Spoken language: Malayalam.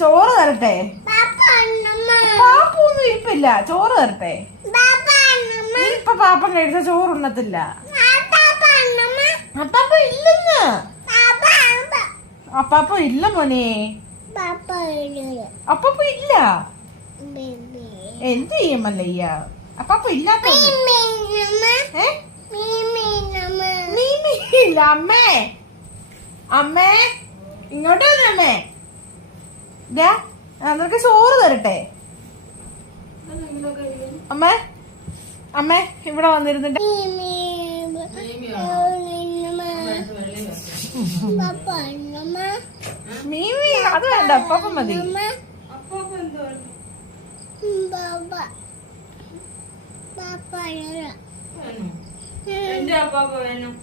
ചോറ് തരട്ടെ? പാപ്പൊന്നും ഇരിപ്പില്ല. ചോറ് തരട്ടെ? ഇപ്പൊ പാപ്പം കഴിച്ച ചോറുണ്ണത്തില്ല. അപ്പാപ്പ ഇല്ലെന്ന്. അപ്പാപ്പ ഇല്ല മോനെ. അപ്പാപ്പ ഇല്ല. എന്ത് ചെയ്യും മല്ലയ്യ? അപ്പാപ്പ ഇല്ലാത്ത ഇല്ല. അമ്മേ അമ്മേ ഇങ്ങോട്ട് വന്നമ്മേ. നിനക്ക് ചോറ് തരട്ടെ? അമ്മേ അമ്മേ ഇവിടെ വന്നിരുന്നിട്ട് മീമി അത് വേണ്ട. അപ്പാപ്പ മതി. എന്റെ അപ്പാപ്പ വേണം.